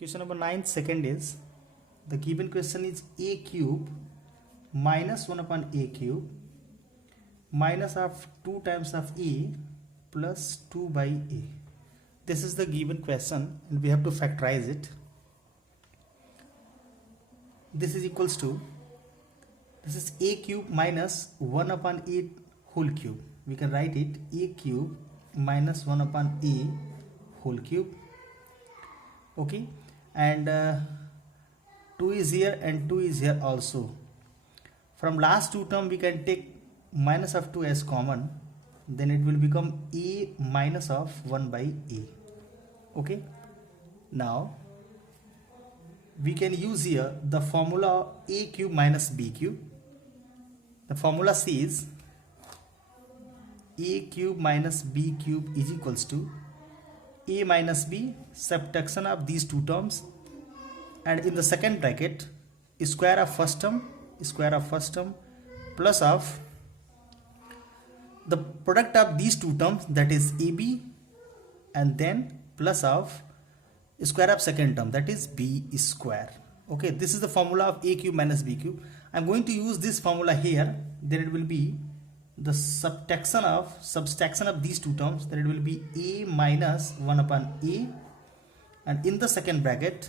Question number 9, second is the given question is a cube minus 1 upon a cube minus of 2 times of a plus 2 by a. This is the given question and we have to factorize it. This is equals to, this is a cube minus 1 upon a whole cube. We can write it a cube minus 1 upon a whole cube. Okay, and 2 is here and 2 is here also. From last two term we can take minus of 2 as common, then it will become a minus of 1 by a. Okay, now we can use here the formula a cube minus b cube. The formula says a cube minus b cube is equals to a minus b, subtraction of these two terms, and in the second bracket square of first term plus of the product of these two terms, that is ab, and then plus of square of second term, that is b square. Okay, this is the formula of a cube minus b cube. I am going to use this formula here, then it will be the subtraction of these two terms, that it will be a minus 1 upon a, and in the second bracket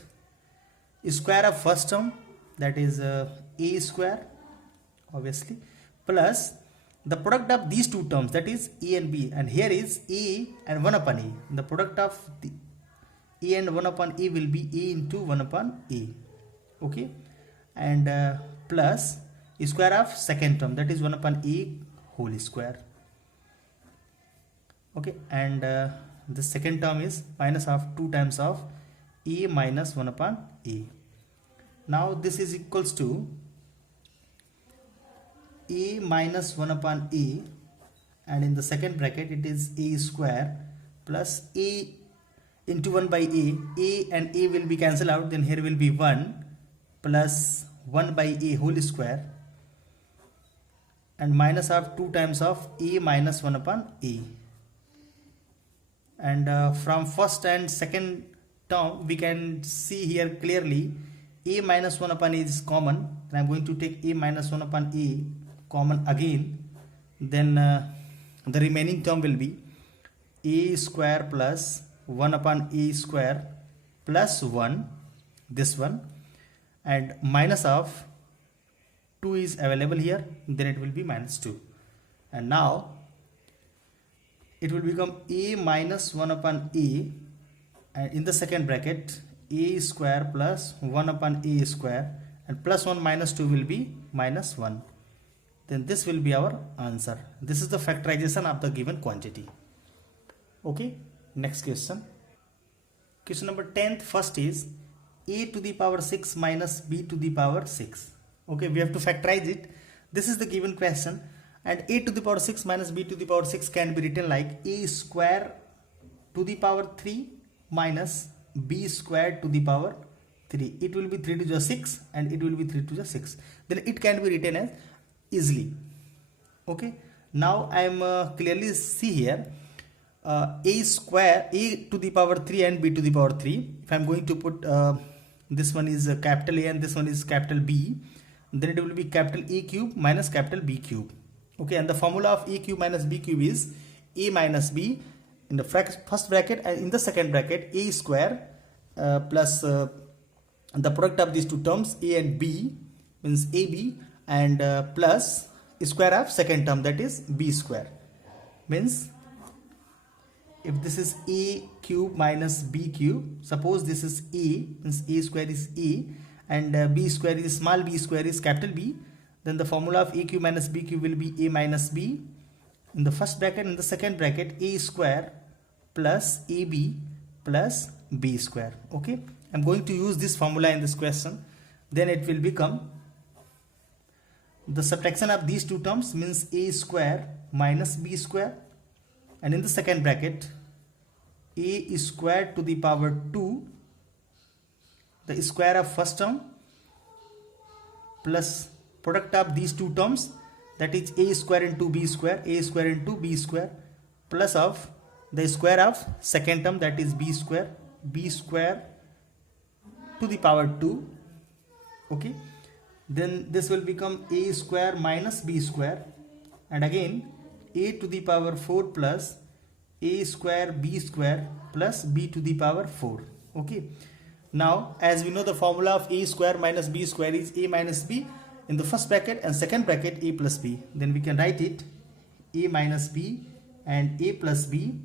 square of first term, that is a square obviously, plus the product of these two terms, that is a and b, and here is a and 1 upon a. The product of the a and 1 upon a will be a into 1 upon a. Okay, and plus square of second term, that is 1 upon a whole square. Okay, and the second term is minus of 2 times of a minus 1 upon a. Now this is equals to a minus 1 upon a, and in the second bracket it is a square plus a into 1 by a and a will be cancelled out, then here will be 1 plus 1 by a whole square, and minus of 2 times of a minus 1 upon a. And from first and second term we can see here clearly a minus 1 upon a is common, and I am going to take a minus 1 upon a common again, then the remaining term will be a square plus 1 upon a square plus 1, this one, and minus of 2 is available here, then it will be minus 2, and now it will become a minus 1 upon a, and in the second bracket a square plus 1 upon a square, and plus 1 minus 2 will be minus 1. Then this will be our answer. This is the factorization of the given quantity. Okay, next question. Question number 10th, first is a to the power 6 minus b to the power 6. Okay, we have to factorize it. This is the given question, and a to the power 6 minus b to the power 6 can be written like a square to the power 3 minus b square to the power 3. It will be 3 to the 6 and it will be 3 to the 6. Then it can be written as easily. Okay, now I am clearly see here a square, a to the power 3 and b to the power 3. If I am going to put this one is capital A and this one is capital B, then it will be capital A cube minus capital B cube. Okay, and the formula of a cube minus b cube is a minus b in the first bracket, and in the second bracket a square plus the product of these two terms a and b means ab, and plus square of second term, that is b square. Means if this is a cube minus b cube, suppose this is a, means a square is a and b square is small b square is capital B, then the formula of a cube minus b cube will be a minus b in the first bracket, in the second bracket a square plus ab plus b square. Okay, I am going to use this formula in this question, then it will become the subtraction of these two terms means a square minus b square, and in the second bracket a square to the power 2, the square of first term plus product of these two terms, that is a square into b square, a square into b square, plus of the square of second term, that is b square to the power 2. Okay, then this will become a square minus b square, and again a to the power 4 plus a square b square plus b to the power 4. Okay, now as we know, the formula of a square minus b square is a minus b in the first bracket and second bracket a plus b. Then we can write it a minus b and a plus b.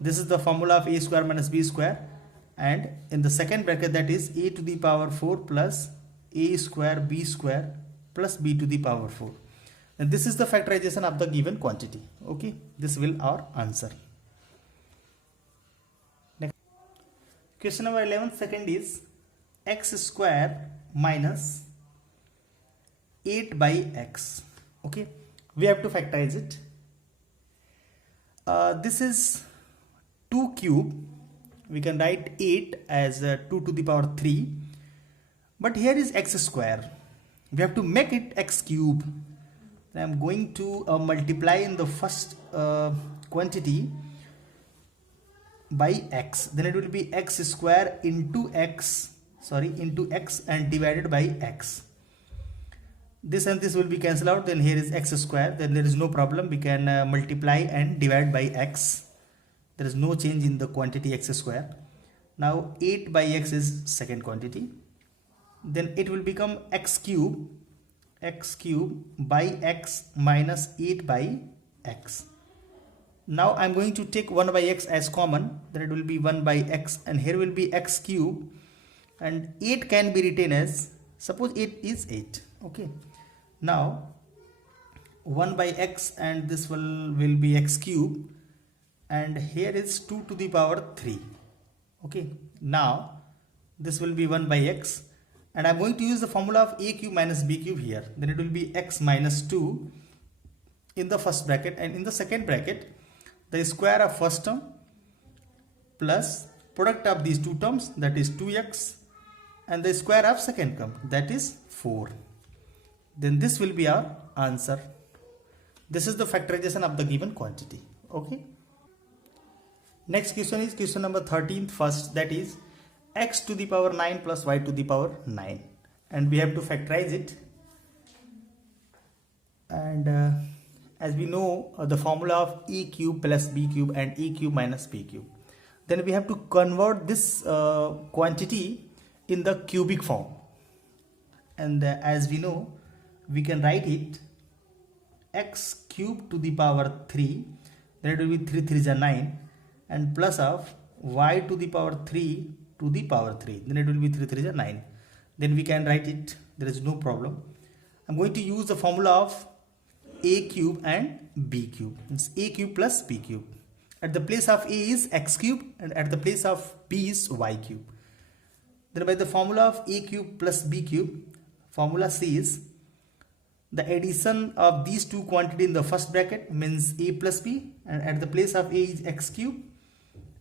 This is the formula of a square minus b square, and in the second bracket, that is a to the power 4 plus a square b square plus b to the power 4. And this is the factorization of the given quantity. Okay, this will our answer. Next. Question number 11, second is x square minus 8 by x. Okay, we have to factorize it. This is 2 cube. We can write 8 as 2 to the power 3, but here is x square. We have to make it x cube. I am going to multiply in the first quantity by x, then it will be x square into x, into x and divided by x. This and this will be cancelled out, then here is x square, then there is no problem, we can multiply and divide by x. There is no change in the quantity x square. Now 8 by x is second quantity, then it will become x cube by x minus 8 by x. Now I am going to take 1 by x as common, then it will be 1 by x, and here will be x cube, and 8 can be written as, suppose 8 is 8. Okay, now 1 by x and this will be x cube, and here is 2 to the power 3. Okay, now this will be 1 by x, and I'm going to use the formula of a cube minus b cube here. Then it will be x minus 2 in the first bracket, and in the second bracket the square of first term plus product of these two terms, that is 2x, and the square of second term, that is 4. Then this will be our answer. This is the factorization of the given quantity. Okay. Next question is question number 13th first, that is x to the power 9 plus y to the power 9, and we have to factorize it. And as we know, the formula of a cube plus b cube and a cube minus b cube, then we have to convert this quantity in the cubic form, and as we know, we can write it x cube to the power 3, then it will be 3 3 is 9, and plus of y to the power 3 to the power 3, then it will be 3 3 is 9. Then we can write it, there is no problem. I'm going to use the formula of a cube and b cube. It's a cube plus b cube. At the place of a is x cube, and at the place of b is y cube. Then by the formula of a cube plus b cube, formula says the addition of these two quantities in the first bracket means a plus b, and at the place of a is x cube,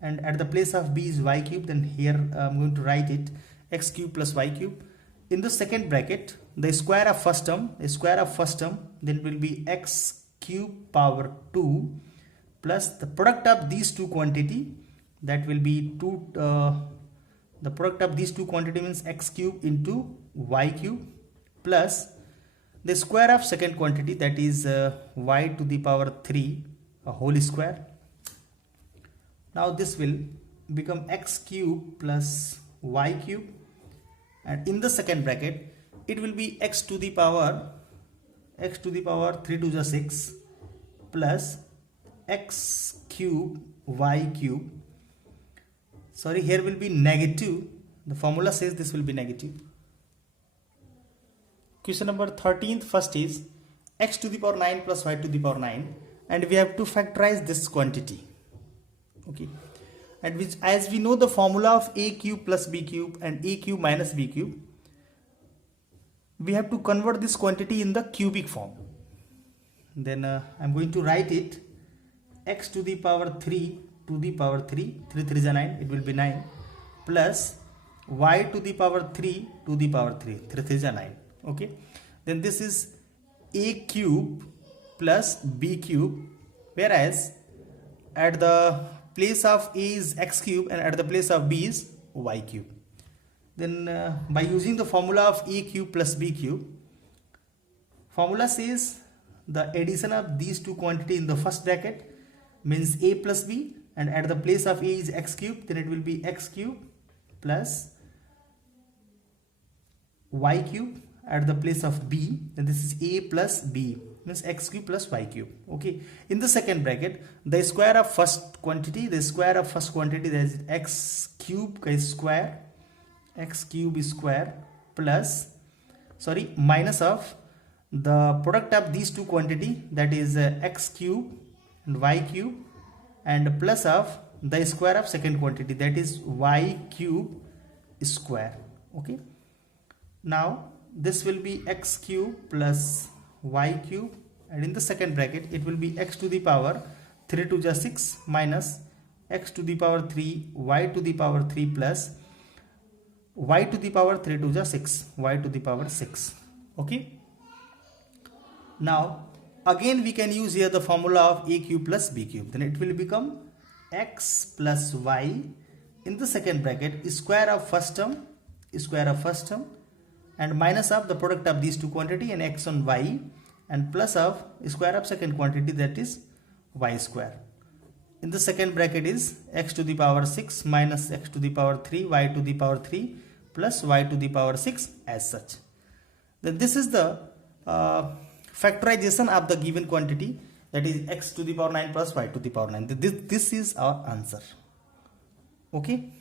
and at the place of b is y cube. Then here I'm going to write it x cube plus y cube. In the second bracket, the square of first term, then it will be x cube power 2 plus the product of these two quantity, that will be 2, the product of these two quantity means x cube into y cube, plus the square of second quantity, that is y to the power 3 a whole square. Now this will become x cube plus y cube, and in the second bracket it will be x to the power 3 to the 6 plus x cube y cube. Sorry, here will be negative. The formula says this will be negative. Question number 13th first is x to the power 9 plus y to the power 9, and we have to factorize this quantity. Okay, and which, as we know, the formula of a cube plus b cube and a cube minus b cube, we have to convert this quantity in the cubic form. Then I'm going to write it x to the power 3 to the power 3, 3 3 is 9, it will be 9, plus y to the power 3 to the power 3, 3 3 is 9. Okay, then this is a cube plus b cube, whereas at the place of a is x cube and at the place of b is y cube. Then by using the formula of a cube plus b cube, formula says the addition of these two quantity in the first bracket means a plus b, and at the place of a is x cube, then it will be x cube plus y cube. At the place of b, then this is a plus b, means x cube plus y cube. Okay, in the second bracket, the square of first quantity, that is x cube is square, x cube is square plus, sorry, minus of the product of these two quantity, that is x cube and y cube, and plus of the square of second quantity, that is y cube square. Okay, now this will be x cube plus y cube, and in the second bracket it will be x to the power 3 to the 6 minus x to the power 3 y to the power 3 plus y to the power 3 to the 6 y to the power 6. Okay, now again we can use here the formula of a cube plus b cube, then it will become x plus y in the second bracket square of first term and minus of the product of these two quantity and x on y, and plus of square of second quantity, that is y square. In the second bracket is x to the power 6 minus x to the power 3 y to the power 3 plus y to the power 6 as such. Then this is the factorization of the given quantity, that is x to the power 9 plus y to the power 9. This is our answer. Okay.